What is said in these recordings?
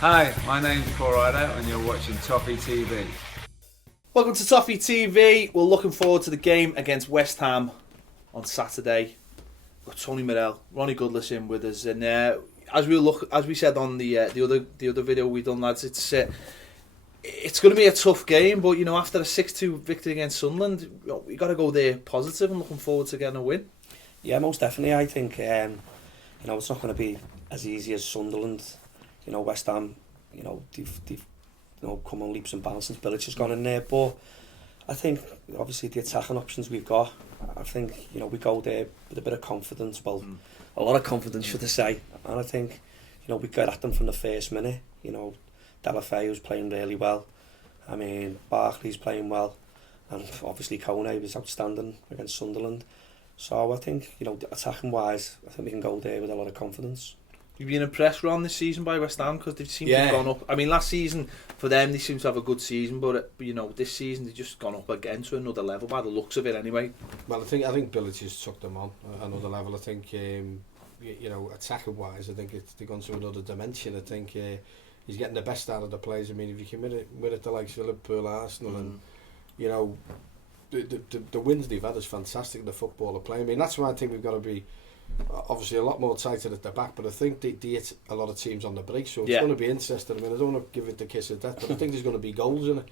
Hi, my name's Paul Ryder and you're watching Toffee TV. Welcome to Toffee TV. We're looking forward to the game against West Ham on Saturday. We've got Tony Murrell, Ronny Godless in with us, and as we said on the other video we done, lads, it's going to be a tough game. But after a 6-2 victory against Sunderland, we got to go there positive and looking forward to getting a win. Yeah, most definitely. I think it's not going to be as easy as Sunderland. West Ham, they've come on leaps and bounds since Bilic has gone in there. But I think, obviously, the attacking options we've got, I think, we go there with a bit of confidence. Well, a lot of confidence, should I say. And I think, we got at them from the first minute. Delafeu's playing really well. I mean, Barkley's playing well. And obviously, Kone was outstanding against Sunderland. So I think, attacking-wise, I think we can go there with a lot of confidence. You've been impressed, Ron, this season by West Ham because they've seemed to have gone up. I mean, last season for them they seem to have a good season, but this season they've just gone up again to another level by the looks of it, anyway. Well, I think Bilic has took them on another level. I think attacking wise, I think they've gone to another dimension. I think he's getting the best out of the players. I mean, if you can win it the likes of Liverpool, Arsenal, and the wins they've had is fantastic. The football they're playing. I mean, that's why I think we've got to be. Obviously a lot more tighter at the back, but I think they hit a lot of teams on the break, so it's going to be interesting. I mean, I don't want to give it the kiss of death, but I think there's going to be goals in it,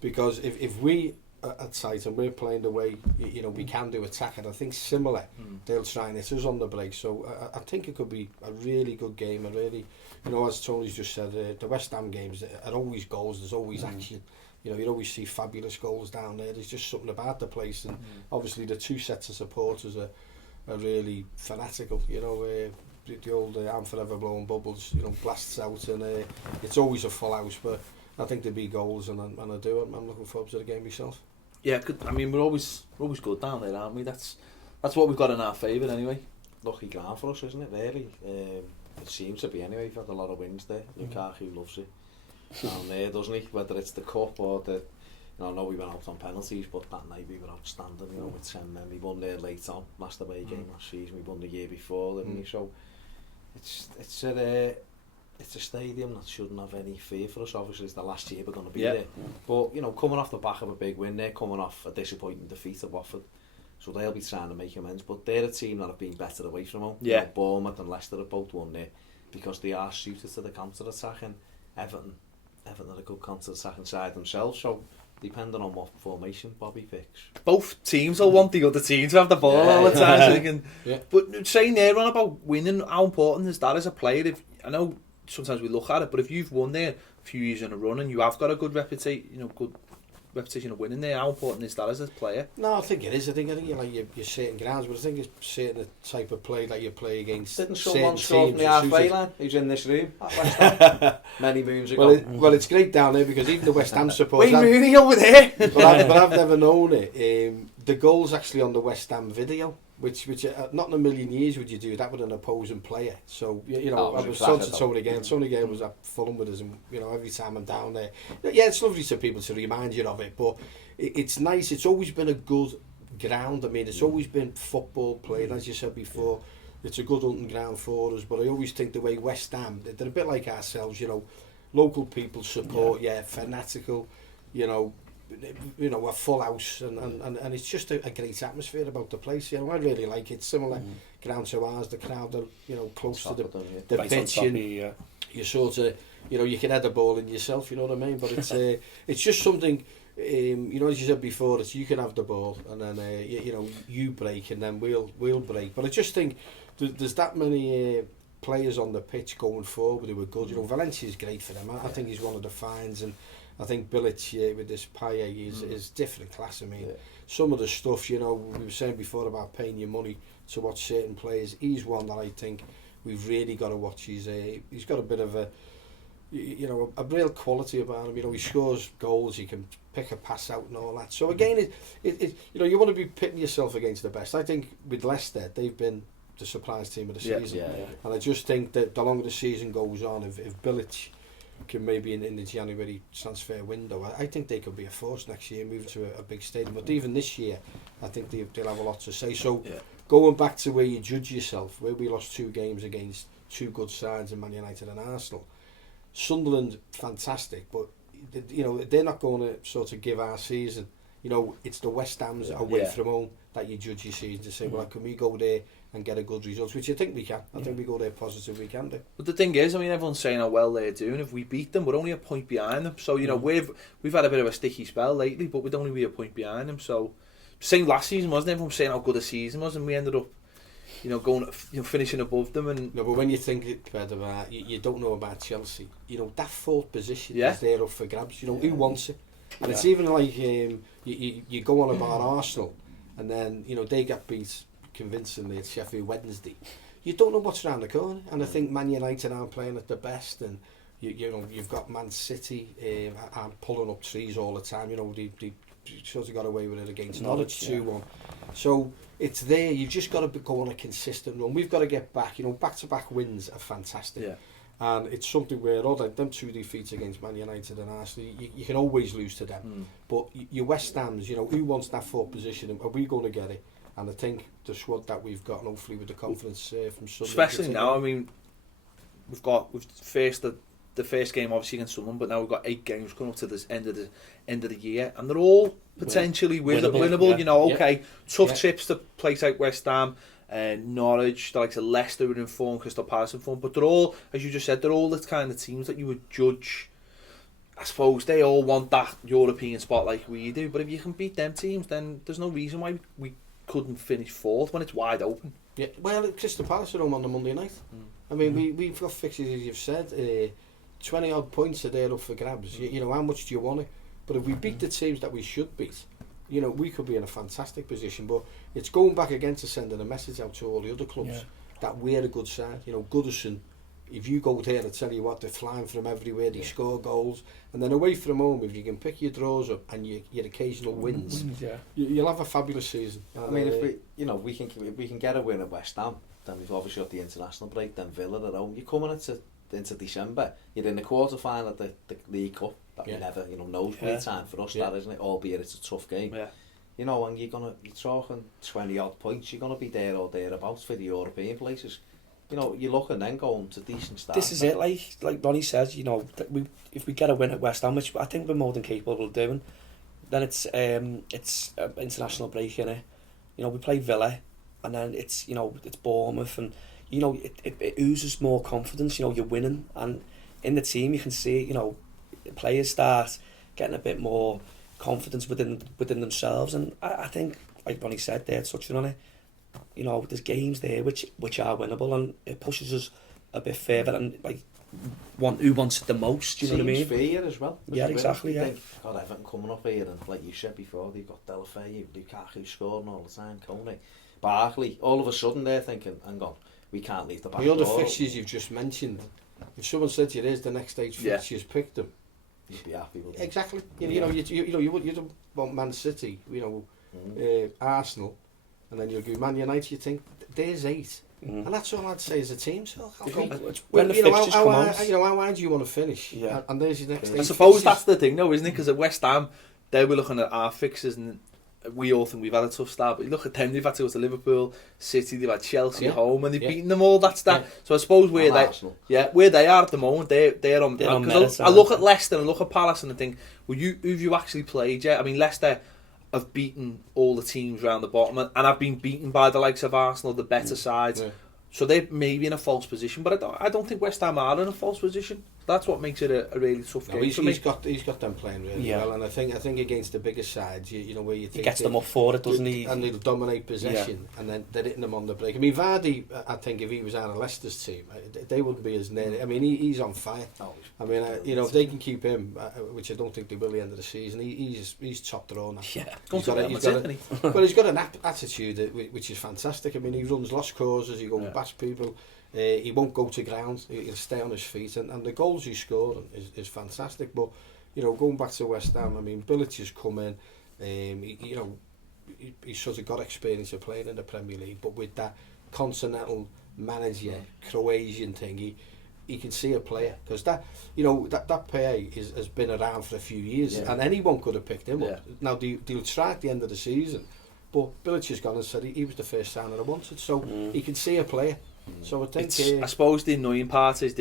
because if we are tight and we're playing the way we can do attacking, I think similar they'll try and hit us on the break. So I think it could be a really good game. And really, as Tony's just said, the West Ham games are always goals. There's always action. You'd always see fabulous goals down there. There's just something about the place, and obviously the two sets of supporters are really fanatical. The old I'm forever blowing bubbles, blasts out, and it's always a full house. But I think there'll be goals, and I do. I'm looking forward to the game myself. Yeah, I mean, we're always good down there, aren't we? That's what we've got in our favour anyway. Lucky ground for us, isn't it, really? It seems to be anyway. We've had a lot of wins there. Lukaku loves it down there, doesn't he? Whether it's the cup or the... I know we went out on penalties, but that night we were outstanding, with 10 men. We won there late on, last away game last season. We won the year before, didn't we? So it's a stadium that shouldn't have any fear for us. Obviously, it's the last year we're going to be there. But, coming off the back of a big win there, coming off a disappointing defeat at Watford, so they'll be trying to make amends. But they're a team that have been better away from home. Yeah. Bournemouth and Leicester have both won there because they are suited to the counter-attack, and Everton are a good counter-attacking side themselves. So, depending on what formation Bobby picks. Both teams will want the other team to have the ball all the time. So they can, But saying there on about winning, how important is that as a player? I know sometimes we look at it, but if you've won there a few years in a run and you have got a good reputation, of winning there, how important is that as a player? No, I think it is. I think you like your certain grounds, but I think it's certain type of play that you play against. Didn't someone score from the halfway line? Who's in this room at West Ham many moons ago? Well, it's great down there because even the West Ham supporters. Wayne Rooney over there. but I've never known it. The goal's actually on the West Ham video, which not in a million years would you do that with an opposing player. So I was talking to Tony again. Tony again was at Fulham with us, and every time I'm down there, it's lovely to people to remind you of it. But it's nice. It's always been a good ground. I mean, it's always been football played, as you said before. It's a good hunting ground for us. But I always think the way West Ham, they're a bit like ourselves. Local people support. Fanatical. A full house, and it's just a great atmosphere about the place. I really like it. Similar ground to ours, the crowd are close to the pitch, and you sort of you can head the ball in yourself. You know what I mean? But it's just something. As you said before, it's you can have the ball, and then you break, and then we'll break. But I just think there's that many players on the pitch going forward who are good. Valencia's great for them. I think he's one of the finds, and I think Bilic with this Payet is different class. I mean, some of the stuff, we were saying before about paying your money to watch certain players. He's one that I think we've really got to watch. He's got a bit of a real quality about him. He scores goals, he can pick a pass out and all that. So again, you want to be pitting yourself against the best. I think with Leicester, they've been the surprise team of the season. And I just think that the longer the season goes on, if Bilic can maybe in the January transfer window, I think they could be a force next year, moving to a big stadium. But even this year, I think they'll have a lot to say. So going back to where you judge yourself, where we lost 2 games against 2 good sides in Man United and Arsenal, Sunderland, fantastic, but you know they're not going to sort of give our season. You know, it's the West Ham's away from home that you judge your season to say, well, can we go there and get a good result? Which I think we can. I think we go there positive, we can do. But the thing is, I mean, everyone's saying how well they're doing. If we beat them, we're only a point behind them. So, you know, we've had a bit of a sticky spell lately, but we'd only be a point behind them. So, same last season, wasn't it? Everyone saying how good a season was, and we ended up, you know, going, you know, finishing above them. And no, but when you think about, you don't know about Chelsea. You know, that fourth position is there up for grabs. You know, who wants it? And it's even like you go on about Arsenal, and then you know they get beat convincingly at Sheffield Wednesday. You don't know what's around the corner, and I think Man United aren't playing at the best, and you know you've got Man City aren't pulling up trees all the time. You know they sort of got away with it against Norwich 2-1. So it's there. You've just got to go on a consistent run. We've got to get back. You know, back-to-back wins are fantastic. Yeah. And it's something where all them 2 defeats against Man United and Arsenal, you can always lose to them. But your West Ham's, you know, who wants that 4th position? Are we going to get it? And I think the squad that we've got, and hopefully with the confidence from Sunderland. Especially now, I mean, we've faced the first game obviously against Sunderland, but now we've got 8 games coming up to the end of the year, and they're all potentially winnable. Yeah. You know, tough trips to places like West Ham. Norwich, the likes of Leicester are in form, Crystal Palace in form, but they're all, as you just said, they're all the kind of teams that you would judge. I suppose they all want that European spot like we do, but if you can beat them teams, then there's no reason why we couldn't finish 4th when it's wide open. Yeah, well, Crystal Palace are home on the Monday night. I mean, we've got fixtures, as you've said, 20 odd points are there up for grabs. You know, how much do you want it? But if we beat the teams that we should beat, you know, we could be in a fantastic position. But it's going back again to sending a message out to all the other clubs that we're a good side. You know, Goodison, if you go there, I tell you what, they're flying from everywhere, they score goals. And then away from home, if you can pick your draws up and your occasional wins, you'll have a fabulous season. I mean, if we can get a win at West Ham, then we've obviously got the international break, then Villa at home. You're coming into December, you're in the quarter-final of the League Cup. That we never, you know, nosebleed time for us, that isn't it? Albeit it's a tough game. Yeah. You know, and you're talking 20 odd points, you're gonna be there or thereabouts for the European places. You know, you're looking then going to decent start. This is it, like Ronny says, you know, that if we get a win at West Ham, which I think we're more than capable of doing, then it's international break, innit? You know, we play Villa, and then it's Bournemouth, and you know, it oozes more confidence. You know, you're winning, and in the team you can see, you know, players start getting a bit more confidence within themselves, and I think, like Ronny said there, touching on it, you know, there's games there which are winnable, and it pushes us a bit further, and like who wants it the most, you know what I mean? Fear as well. Yeah, exactly. Yeah. God, Everton coming up here, and like you said before, they've got Delafeu, Lukaku scoring all the time, Coney, Barkley. All of a sudden they're thinking, hang on, we can't leave the back. The other fixtures you've just mentioned, if someone said to you, "There's the next stage fixtures," pick them. You'd be happy with it. Exactly. You know, you don't want Man City, you know, Arsenal, and then you'll go Man United. You think there's 8, and that's all I'd say as a team. So when the fixtures come out, how high do you want to finish? Yeah. And there's your next. I suppose that's the thing, though, isn't it? Because at West Ham, they were looking at our fixtures, and we all think we've had a tough start. But you look at them; they've had to go to Liverpool, City, they've had Chelsea at home, and they've beaten them all. That's that. So I suppose where they are at the moment, they're on. Because I look at Leicester and look at Palace, and I think, well, who've you actually played yet? I mean, Leicester have beaten all the teams around the bottom, and have been beaten by the likes of Arsenal, the better sides. Yeah. So they're maybe in a false position, but I don't think West Ham are in a false position. That's what makes it a really tough game. He's got them playing really well, and I think against the bigger sides, you know, where you think he gets them up for it, doesn't he? And they'll dominate possession, and then they're hitting them on the break. I mean, Vardy, I think if he was out of Leicester's team, they wouldn't be as near. I mean, he's on fire. I mean, you know, if they can keep him, which I don't think they will at the end of the season, he's top draw now. Yeah, he's got an attitude which is fantastic. I mean, he runs lost causes, he goes past people. He won't go to ground, he'll stay on his feet, and the goals he's scoring is fantastic. But, you know, going back to West Ham, I mean, Bilic has come in, he's sort of got experience of playing in the Premier League, but with that continental manager, Croatian thing, he can see a player, because that player has been around for a few years, and anyone could have picked him up. Now, they'll try at the end of the season, but Bilic has gone and said he was the first signer I wanted, so he can see a player. So I think I suppose the annoying part is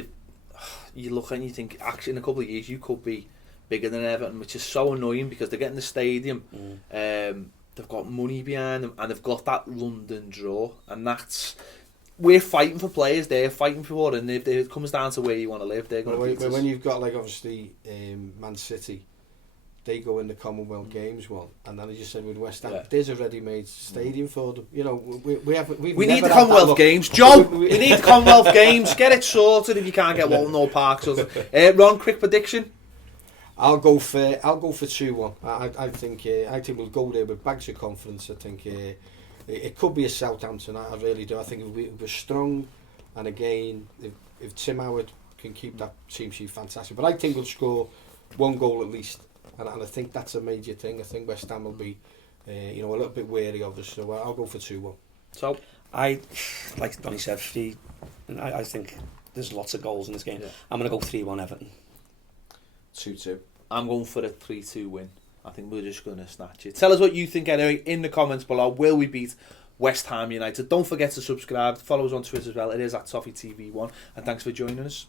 you look and you think, actually, in a couple of years, you could be bigger than Everton, which is so annoying because they're getting the stadium. They've got money behind them, and they've got that London draw, and that's... We're fighting for players, they're fighting for, and if it comes down to where you want to live, they're going to beat us. When you've got, like, obviously, Man City, they go in the Commonwealth Games one, and then as you said with West Ham, there's a ready-made stadium for them. You know, we need the Commonwealth Games, Joe. We need the Commonwealth Games. Get it sorted if you can't get Walton or Park. So, Ron, quick prediction. I'll go for 2-1. I think we'll go there with bags of confidence. I think it could be a Southampton. I really do. I think if we're strong, and again, if Tim Howard can keep that team sheet fantastic. But I think we'll score 1 goal at least, and I think that's a major thing. I think West Ham will be, a little bit wary of us. So I'll go for 2-1. So I, like Ronny said, I think there's lots of goals in this game. I'm going to go 3-1 Everton. 2-2. I'm going for a 3-2 win. I think we're just going to snatch it. Tell us what you think anyway in the comments below. Will we beat West Ham United? Don't forget to subscribe. Follow us on Twitter as well. It is at Toffee TV 1. And thanks for joining us.